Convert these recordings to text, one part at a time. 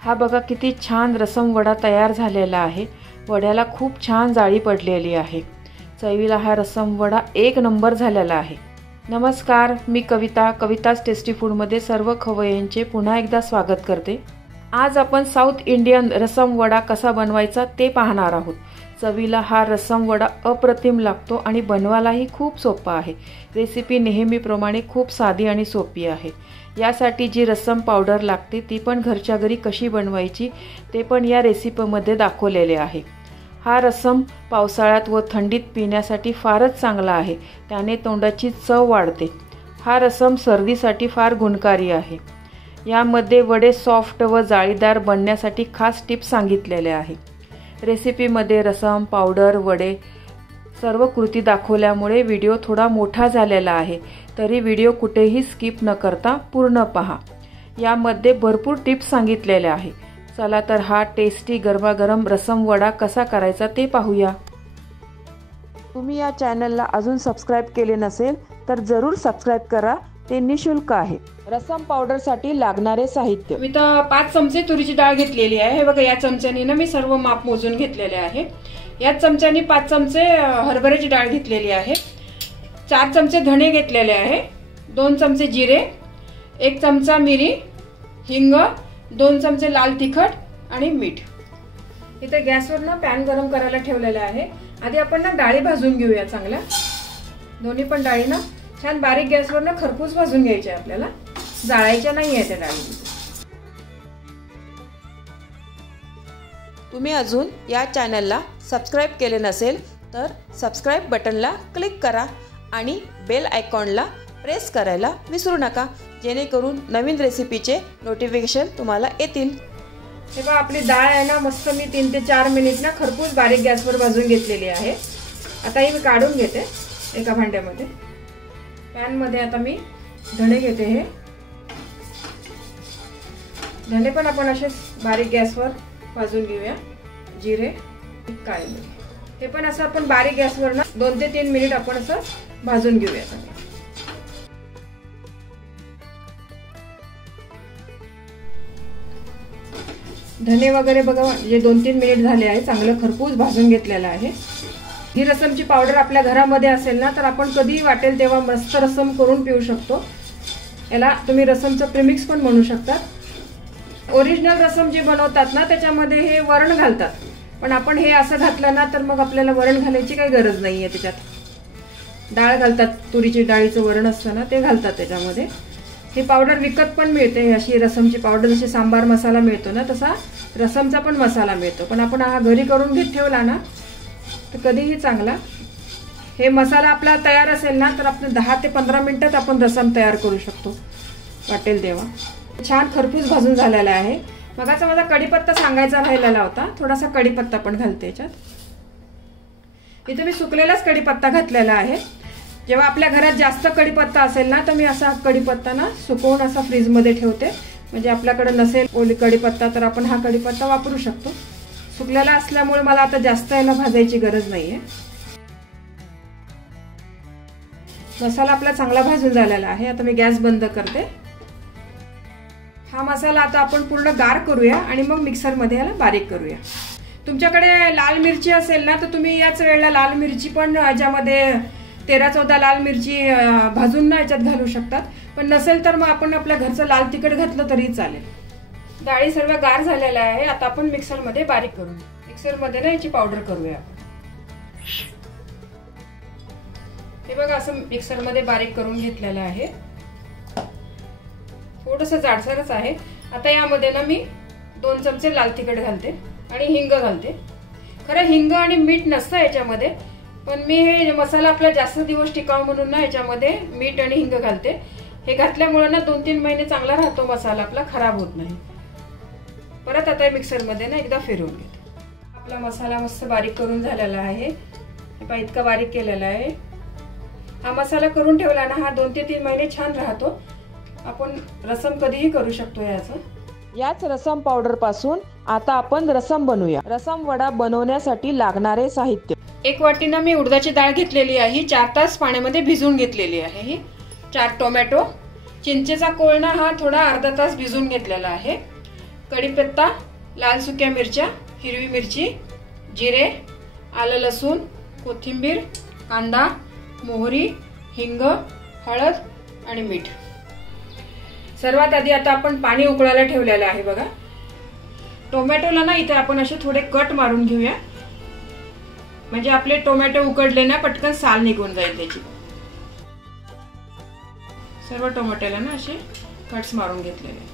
हा बघा किती छान रसम वडा तयार झालेला आहे। वड्याला खूप छान जाळी पडलेली आहे। चवीला हा रसम वडा एक नंबर झालेला आहे। नमस्कार, मी कविता's टेस्टी फूडमध्ये सर्व खवय्यांचे पुन्हा एकदा स्वागत करते। आज आपण साऊथ इंडियन रसम वडा कसा बनवायचा ते पाहणार आहोत। चवीला हा रसम वडा अप्रतिम लागतो आणि बनवायलाही खूप सोपा आहे। रेसिपी नेहमीप्रमाणे खूप साधी आणि सोपी आहे। यासाठी जी रसम पावडर लागते ती पण घरच्या घरी कशी बनवायची ते पण या रेसिपीमध्ये दाखवलेले आहे। हा रसम पावसाळ्यात व थंडीत पिण्यासाठी फारच चांगला आहे। त्याने तोंडाची चव वाढते। हा रसम सर्दीसाठी फार गुणकारी आहे। यामध्ये वडे सॉफ्ट व जाळीदार बनण्यासाठी खास टिप्स सांगितलेले आहे। रेसिपीमध्ये रसम, पावडर, वडे सर्व कृती दाखवल्यामुळे व्हिडिओ थोडा मोठा झालेला आहे। तरी व्हिडिओ कुठेही स्किप न करता पूर्ण पहा। यामध्ये भरपूर टिप्स सांगितलेल्या आहे। चला तर हा टेस्टी गरमागरम रसम वडा कसा करायचा ते पाहूया। तुम्ही या चॅनलला अजून सबस्क्राइब केले नसेल तर जरूर सबस्क्राइब करा, ते निशुल्क आहे। रसम पावडर साठी लागणारे साहित्य, मी तर 5 चमचे तुरीची डाळ घेतलेली आहे। हे बघा, या चमच्याने ना मी सर्व माप मोजून घेतलेले आहे। या चमच्याने 5 चमचे हरभऱ्याची डाळ घेतलेली आहे। 4 चमचे धणे घेतलेले आहे। 2 चमचे जिरे, 1 चमचा मिरी, हिंग, 2 चमचे लाल तिखट आणि मीठ। इथे गॅसवर ना पॅन गरम करायला ठेवलेला आहे। आधी आपण ना डाळी भाजून घेऊया चांगल्या। दोन्ही पण डाळी ना छान बारीक गॅसवर ना खरपूस भाजून घ्यायच्या, आपल्याला जाळायच्या नाहीये त्या डाळी। तुम्ही अजून या चॅनलला सबस्क्राइब केले नसेल तर सबस्क्राइब बटनला क्लिक करा आणि बेल आयकॉनला प्रेस करायला विसरू नका, जेणेकरून नवीन रेसिपीचे नोटिफिकेशन तुम्हाला येतील। हे बघा, आपली डाळ आहे ना मस्त मी 3 ते 4 मिनिट ना खरपूस बारीक गॅसवर भाजून घेतलेली आहे। आता ही मी काढून घेते एका भांड्यामध्ये। पॅन मध्ये आता मी धणे घेते। हे धणे पण आपण असे बारीक गॅसवर भाजून घेऊया। जिरे, काळे मिरी, हे पण असं आपण बारीक गॅसवर ना 2 ते 3 मिनिट आपण असं भाजून घेऊया। धने वगैरे बघा, जे 2-3 मिनिट झाले आहे, चांगलं खरपूस भाजून घेतलेलं आहे। ही रसमची पावडर आपल्या घरामध्ये असेल ना तर आपण कधीही वाटेल तेव्हा मस्त रसम करून पिऊ शकतो। याला तुम्ही रसमचं प्रीमिक्स पण म्हणू शकतात। ओरिजिनल रसम जी बनवतात ना त्याच्यामध्ये हे वरण घालतात, पण आपण हे असं घातलं ना तर मग आपल्याला वरण घालायची काही गरज नाहीये। त्याच्यात डाळ घालतात, तुरीची डाळीचं वरण असतं ना ते घालतात त्याच्यामध्ये। ही पावडर विकत पण मिळते, अशी रसमची पावडर। जशी सांबार मसाला मिळतो ना तसा रसमचा पण मसाला मिळतो, पण आपण हा घरी करून घेत ठेवला ना तर कधीही चांगला। हे मसाला आपला तयार असेल ना तर आपण 10 ते 15 मिनिटात आपण रसम तयार करू शकतो वाटेल तेव्हा। छान खरपूस भाजून झालेला आहे। मगाचा माझा कढीपत्ता सांगायचा राहिलेला होता, थोडासा कढीपत्ता पण घालते याच्यात। इथे मी सुकलेलाच कढीपत्ता घातलेला आहे। जेव्हा आपल्या घरात जास्त कढीपत्ता असेल ना तर मी असा कढीपत्ता ना सुकवून असा फ्रीज मध्ये ठेवते, म्हणजे आपल्याकडे नसेल ओली कढीपत्ता तर आपण हा कढीपत्ता वापरू शकतो। सुकलेला असल्यामुळे मला आता जास्त याला भाजायची गरज नाहीये। मसाला आपला चांगला भाजून झालेला आहे। आता मी गॅस बंद करते। हा मसाला आता आपण पूर्ण गार करूया आणि मग मिक्सर मध्ये याला बारीक करूया। तुमच्याकडे लाल मिरची असेल ना तर तुम्ही याच वेळेला लाल मिरची पण याच्यामध्ये 13-14 लाल मिरची भाजून ना याच्यात घालू शकतात, पण नसेल तर मग आपण आपल्या घरचं लाल तिखट घातलं तरी चालेल। डाळी सर्व गार झालेल्या आहे। आता आपण मिक्सर मध्ये बारीक करू। मिक्सर मध्ये ना याची पावडर करूया। हे बघा, असं मिक्सर मध्ये बारीक करून घेतलेलं आहे। थोडंसं जाडसरच आहे। आता यामध्ये ना मी 2 चमचे लाल तिखट घालते आणि हिंग घालते। खरं हिंग आणि मीठ नसतं याच्यामध्ये, पण मी हे मसाला आपला जास्त दिवस टिकाव म्हणून ना याच्यामध्ये मीठ आणि हिंग घालते। हे घातल्यामुळे ना 2-3 महिने चांगला राहतो मसाला, आपला खराब होत नाही। परत आता मिक्सर मध्ये ना एकदा फिरवून घेते। आपला मसाला मस्त बारीक करून झालेला आहे। हे इतका बारीक केलेला आहे। हा मसाला करून ठेवला ना हा 2 ते 3 महिने छान राहतो। आपण रसम कधीही करू शकतो याचं। याच रसम पावडर पासून आता आपण रसम बनवूया। रसम वडा बनवण्यासाठी लागणारे साहित्य, 1 वाटी ना मी उडदाची डाळ घेतलेली आहे। 4 तास पाण्यामध्ये भिजवून घेतलेली आहे। ही 4 टोमॅटो, चिंचेचा कोळ ना हा थोडा अर्धा तास भिजवून घेतलेला आहे। कढीपत्ता, लाल सुक्या मिरच्या, हिरवी मिरची, जिरे, आलं लसूण, कोथिंबीर, कांदा, मोहरी, हिंग, हळद आणि मीठ. सर्वात आधी आता आपण पाणी उकळायला ठेवलेलं आहे बघा. टोमॅटोला ना इथे आपण असे थोडे कट मारून घेऊया, म्हणजे आपले टोमॅटो उकडले ना पटकन साल निघून जाईल त्याची. सर्व टोमॅटोला ना असे कट्स मारून घेतलेले.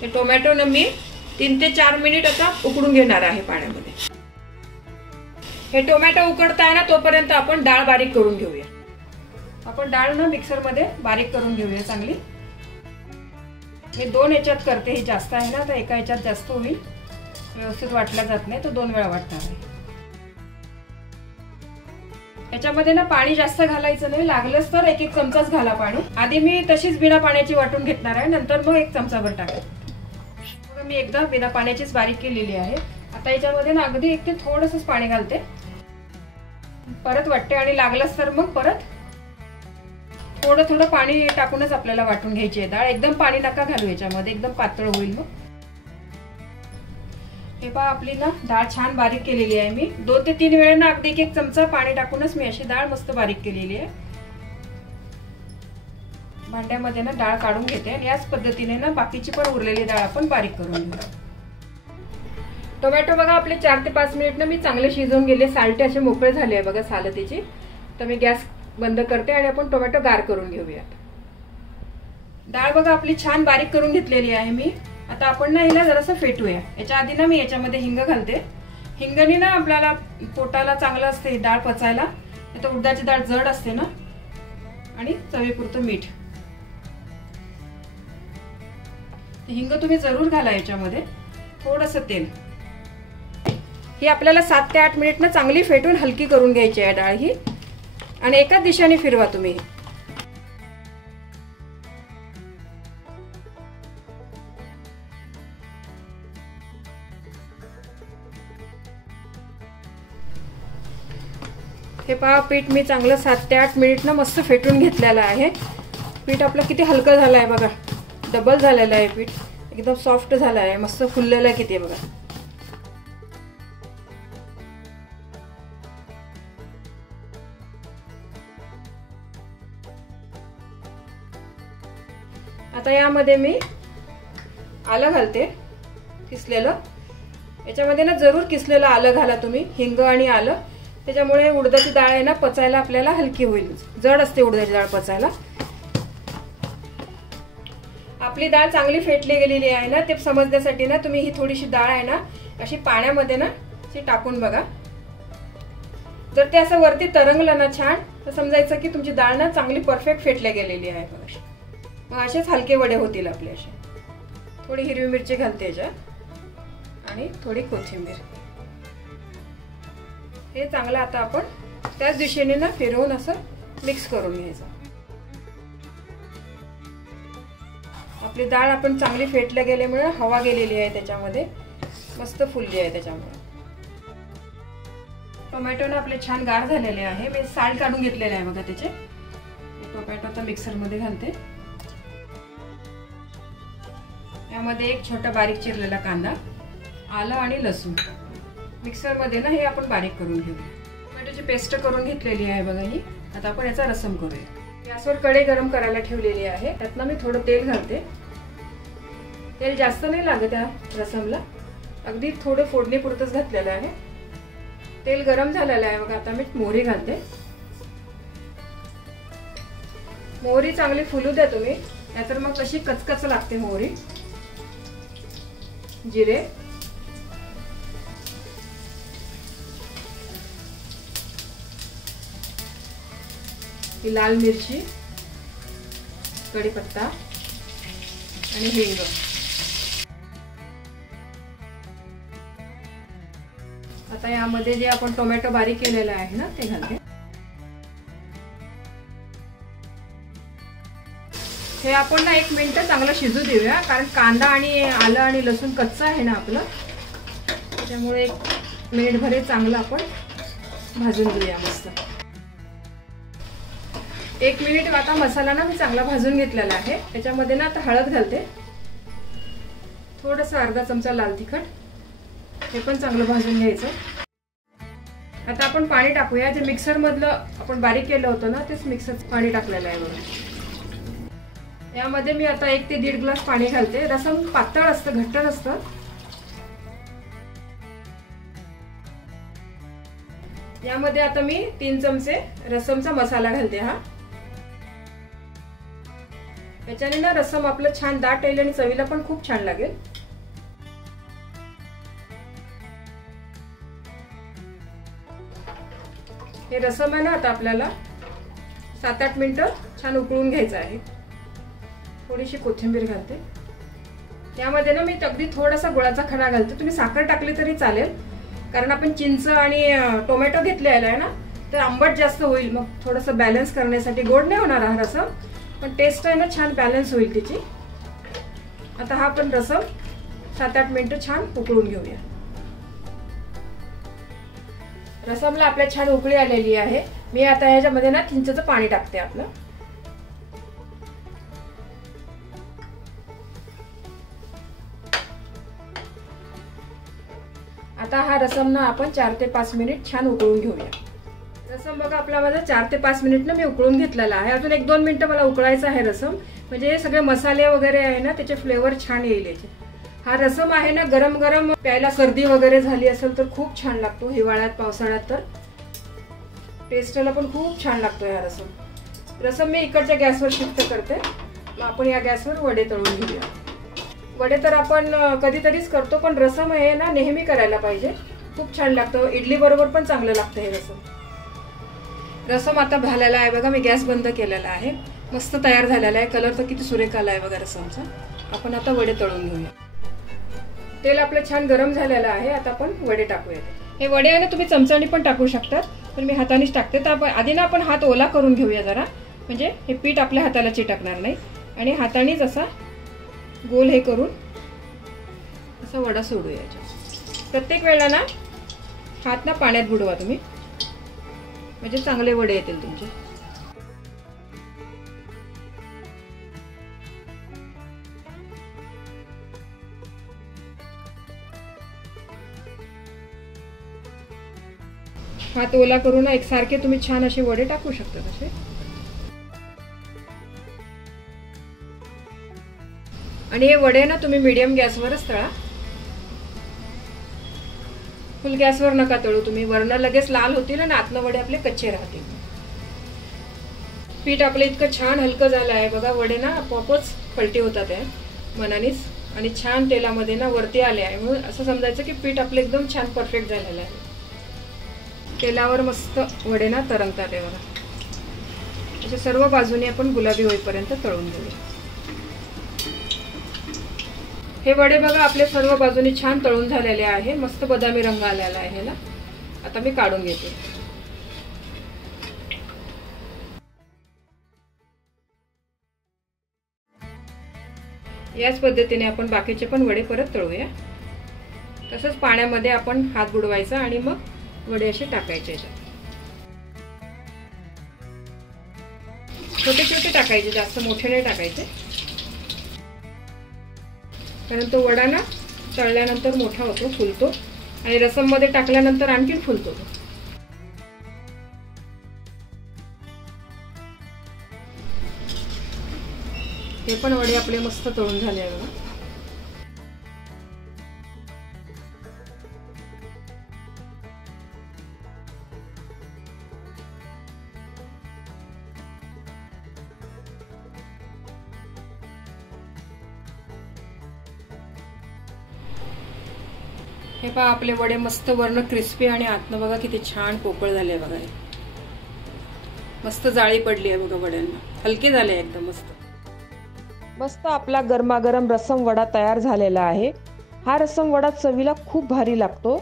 ते टोमॅटो ना मी 3 ते 4 मिनिट आता उकडून घेणार आहे पाण्यामध्ये. हे टोमॅटो उकडताय ना तोपर्यंत आपण डाळ बारीक करून घेऊया. आपण डाळ ना मिक्सर मध्ये बारीक करून घेऊया चांगली. मी 2 याच्यात करते, हे जास्त आहे ना तर एका याच्यात जास्त होईल, व्यवस्थित वाटला जात नाही, तो 2 वेळा वाटणार आहे. याच्यामध्ये ना पाणी जास्त घालायचं नाही, लागलंच तर 1-1 चमचाच घाला पाणी. आधी मी तशीच बिना पाण्याची वाटून घेणार आहे, नंतर मग 1 चमचाभर टाका. मी एकदा बिना पाण्याचीच बारीक केलेली आहे. आता याच्यामध्ये ना अगदी 1 ते थोडंसंच पाणी घालते, परत वाटते आणि लागलंच तर मग परत थोडं थोडं पाणी टाकूनच आपल्याला वाटून घ्यायची आहे डाळ. एकदम पाणी नका घालू याच्यामध्ये, एकदम पातळ होईल मग. हे पहा आपली ना डाळ छान बारीक केलेली आहे मी. 2 ते 3 वेळा ना अगदी 1-1 चमचा पाणी टाकूनच मी अशी डाळ मस्त बारीक केलेली आहे. भांड्यामध्ये ना डाळ काढून घेते आणि याच पद्धतीने ना बाकीची पण उरलेली डाळ आपण बारीक करून घेऊ. टोमॅटो बघा आपले 4 ते 5 मिनिट ना मी चांगले शिजवून गेले, सालटे असे मोकळे झाले आहे बघा साल त्याची. तर मी गॅस बंद करते आणि आपण टोमॅटो गार करून घेऊयात. डाळ बघा आपली छान बारीक करून घेतलेली आहे मी. आता आपण ना हिला जरासं फेटूया. याच्या आधी ना मी याच्यामध्ये हिंग घालते. हिंगणी ना आपल्याला पोटाला चांगलं असते, डाळ पचायला. आता उडदाची डाळ जड असते ना. आणि चवीपुरतं मीठ. हिंग तुम्ही जरूर घाला याच्यामध्ये. थोडंसं तेल. ही आपल्याला 7 ते 8 मिनिट ना चांगली फेटून हलकी करून घ्यायची आहे डाळ ही. आणि एकाच दिशेने फिरवा तुम्ही. हे पहा पीठ मी चांगलं 7 ते 8 मिनिट ना मस्त फेटून घेतलेलं आहे. पीठ आपलं किती हलकं झालं आहे बघा, डबल झालेलं आहे पीठ, एकदम सॉफ्ट झालं आहे, मस्त फुललेलं आहे किती बघा. आता यामध्ये मी आलं घालते किसलेलं. याच्यामध्ये ना जरूर किसलेलं आलं घाला तुम्ही, हिंग आणि आलं. त्याच्यामुळे उडदाची डाळ आहे ना पचायला आपल्याला हलकी होईल. जड असते उडदाची डाळ पचायला. आपली डाळ चांगली फेटली गेलेली आहे ना ते समजण्यासाठी ना तुम्ही ही थोडीशी डाळ आहे ना अशी पाण्यामध्ये ना टाकून बघा. जर ते असं वरती तरंगलं ना छान तर समजायचं की तुमची डाळ ना चांगली परफेक्ट फेटल्या गेलेली आहे. मग असेच हलके वडे होतील आपले असे. थोडी हिरवी मिरची घालते याच्यात आणि थोडी कोथिंबीर. हे चांगलं आता आपण त्याच दिशेने ना फिरवून असं मिक्स करून घ्यायचं. आपली डाळ आपण चांगली फेटल्या गेल्यामुळे हवा गेलेली आहे त्याच्यामध्ये, मस्त फुलली आहे त्याच्यामुळे. टोमॅटो ना आपले छान गार झालेले आहे. मी साल काढून घेतलेले आहे बघा त्याचे. टोमॅटो आता मिक्सर मध्ये घालते. यामध्ये 1 छोटा बारीक चिरलेला कांदा, आलं आणि लसूण मिक्सर मध्ये ना हे आपण बारीक करून घेऊया. टोमॅटोची पेस्ट करून घेतलेली आहे बघा ही. आता आपण याचा रसम करूया. गॅसवर कढई गरम करायला ठेवलेली आहे. त्यातनं मी थोडं तेल घालते. तेल जास्त नाही लागत या रसमला, अगदी थोडं फोडणीपुरतच घातलेलं आहे. तेल गरम झालेलं आहे बघा. आता मी मोहरी घालते. मोहरी चांगली फुलू द्या तुम्ही, नाहीतर मग कशी कचकच लागते मोहरी. जिरे, ही लाल मिरची, कढीपत्ता आणि हिंग. आता यामध्ये जे आपण टोमॅटो बारीक केलेला आहे ना ते घालते. हे आपण ना 1 मिनिट चांगलं शिजू देऊया, कारण कांदा आणि आलं आणि लसूण कच्चं आहे ना आपलं, त्यामुळे 1 मिनिटभर चांगलं आपण भाजून घेऊया मस्त. 1 मिनिट आता मसाला ना मी चांगला भाजून घेतलेला आहे। त्याच्यामध्ये ना आता हळद घालते, थोडंसं अर्धा चमचा लाल तिखट, हे पण चांगलं भाजून घ्यायचं। आता आपण पाणी टाकूया, जे मिक्सर मधलं आपण बारीक केलं होतं ना तेच मिक्सरचं पाणी टाकलेलं आहे बघा। यामध्ये मी आता 1 ते 1.5 ग्लास पाणी घालते। रसम पातळ असतं, घट्ट नसतं। यामध्ये आता मी 3 चमचे रसमचा मसाला घालते। याच्याने ना रसम आपलं छान दाट येईल आणि चवीला पण खूप छान लागेल। हे रसम आहे ना आता आपल्याला 7-8 मिनिटं छान उकळून घ्यायचं आहे। थोडीशी कोथिंबीर घालते। यामध्ये ना मी अगदी थोडासा गुळाचा खडा घालते, तुम्ही साखर टाकली तरी चालेल, कारण आपण चिंच आणि टोमॅटो घेतलेला आहे ना, तर आंबट जास्त होईल, मग थोडंसं बॅलन्स करण्यासाठी। गोड नाही होणार हा रसम, पण टेस्ट आहे ना छान बॅलन्स होईल त्याची। आता हा पण रसम 7-8 मिनिटं छान उकळून घेऊया। रसमला आपल्या छान उकळी आलेली आहे। मी आता ह्याच्यामध्ये ना चिंचेचं पाणी टाकते आपलं। आता हा रसम ना आपण 4 ते 5 मिनिट छान उकळून घेऊया। रसम बघा आपला माझा 4 ते 5 मिनिट ना मी उकळून घेतलेला आहे। अजून 1-2 मिनिटं मला उकळायचा आहे रसम, म्हणजे हे सगळे मसाले वगैरे आहे ना त्याचे फ्लेवर छान येईल याचे। हा रसम आहे ना गरम गरम प्यायला, सर्दी वगैरे झाली असेल तर खूप छान लागतो। हिवाळ्यात पावसाळ्यात तर टेस्टला पण खूप छान लागतो हा रसम। रसम मी इकडच्या गॅसवर शिफ्ट करते, मग आपण या गॅसवर वडे तळून घेऊया। वडे तर आपण कधीतरीच करतो, पण रसम हे ना नेहमी करायला पाहिजे, खूप छान लागतं। इडली बरोबर पण चांगलं लागतं हे रसम। रसम आता झालेला आहे बघा, मी गॅस बंद केलेला आहे, मस्त तयार झालेला आहे। कलर तर किती सुरेख आला आहे बघा रसमचा। आपण आता वडे तळून घेऊया। तेल आपलं छान गरम झालेलं आहे, आता आपण वडे टाकूया। हे वडे आहे ना तुम्ही चमचाने पण टाकू शकतात, पण मी हातानेच टाकते। तर आपण आधी ना आपण हात ओला करून घेऊया जरा, म्हणजे हे पीठ आपल्या हाताला चिटकणार नाही, आणि हातानेच असा गोल हे करून असा वडा सोडूया। प्रत्येक वेळेला ना हात ना पाण्यात बुडवा तुम्ही, म्हणजे चांगले वडे येतील तुमचे। हात ओला करून एकसारखे तुम्ही छान असे वडे टाकू शकता तसे। आणि हे वडे ना तुम्ही मीडियम गॅसवरच तळा, फुल गॅसवर नका तळू तुम्ही, वरनं लगेच लाल होतील आणि आतनं वडे आपले कच्चे राहतील। पीठ आपलं इतकं छान हलकं झालं आहे बघा, वडे ना आपोआपच पलटी होतात आहे मनानेच, आणि छान तेलामध्ये ना वरती आले आहे, म्हणून असं समजायचं की पीठ आपलं एकदम छान परफेक्ट झालेलं आहे। तेलावर मस्त वडे ना तरंगतात आहे बघा। असे सर्व बाजूने आपण गुलाबी होईपर्यंत तळून घेऊया। हे वडे बघा आपले सर्व बाजूने छान तळून झालेले आहे, मस्त बदामी रंग आलेला आहे ह्याला। आता मी काढून घेते। याच पद्धतीने आपण बाकीचे पण वडे परत तळूया। तसंच पाण्यामध्ये आपण हात बुडवायचा आणि मग वडे असे टाकायचे याच्यात। छोटे छोटे टाकायचे, जास्त मोठे नाही टाकायचे, कारण तो वडा ना तळल्यानंतर मोठा होतो, फुलतो, आणि रसम मध्ये टाकल्यानंतर आणखीन फुलतो तो। हे पण वडे आपले मस्त तळून झाले आहे बघा। हे पहा आपले वडे मस्त वरनं क्रिस्पी आणि आतनं बघा किती छान पोकळ झाले बघा। मस्त जाळी पडली आहे बघा वड्यांना, हलके झाले एकदम मस्त। मस्त आपला गरमागरम रसम वडा तयार झालेला आहे। हा रसम वडा चवीला खूप भारी लागतो।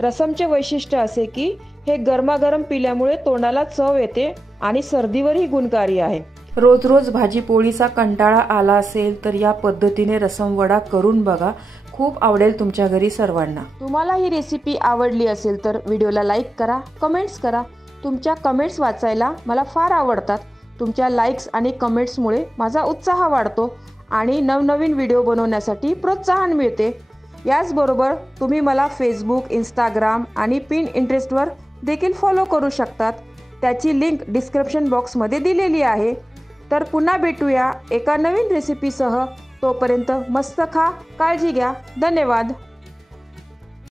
रसमचे वैशिष्ट्य असे की हे गरमागरम पिल्यामुळे तोंडाला चव येते आणि सर्दीवरही गुणकारी आहे। रोज रोज भाजी पोळीचा कंटाळा आला असेल तर या पद्धतीने रसम वडा करून बघा, खूप आवडेल तुमच्या घरी सर्वांना। तुम्हाला ही रेसिपी आवडली असेल तर व्हिडिओला लाईक करा, कमेंट्स करा। तुमच्या कमेंट्स वाचायला मला फार आवडतात, तुमच्या लाईक्स आणि कमेंट्समुळे माझा उत्साह वाढतो आणि नवनवीन व्हिडिओ बनवण्यासाठी प्रोत्साहन मिळते। याचबरोबर तुम्ही मला फेसबुक, इंस्टाग्राम आणि पिनइंटरेस्टवर देखील फॉलो करू शकतात। त्याची लिंक डिस्क्रिप्शन बॉक्समध्ये दिलेली आहे। तर पुन्हा भेटूया एका नवीन रेसिपीसह। तोपर्यंत मस्त खा, काळजी घ्या। धन्यवाद।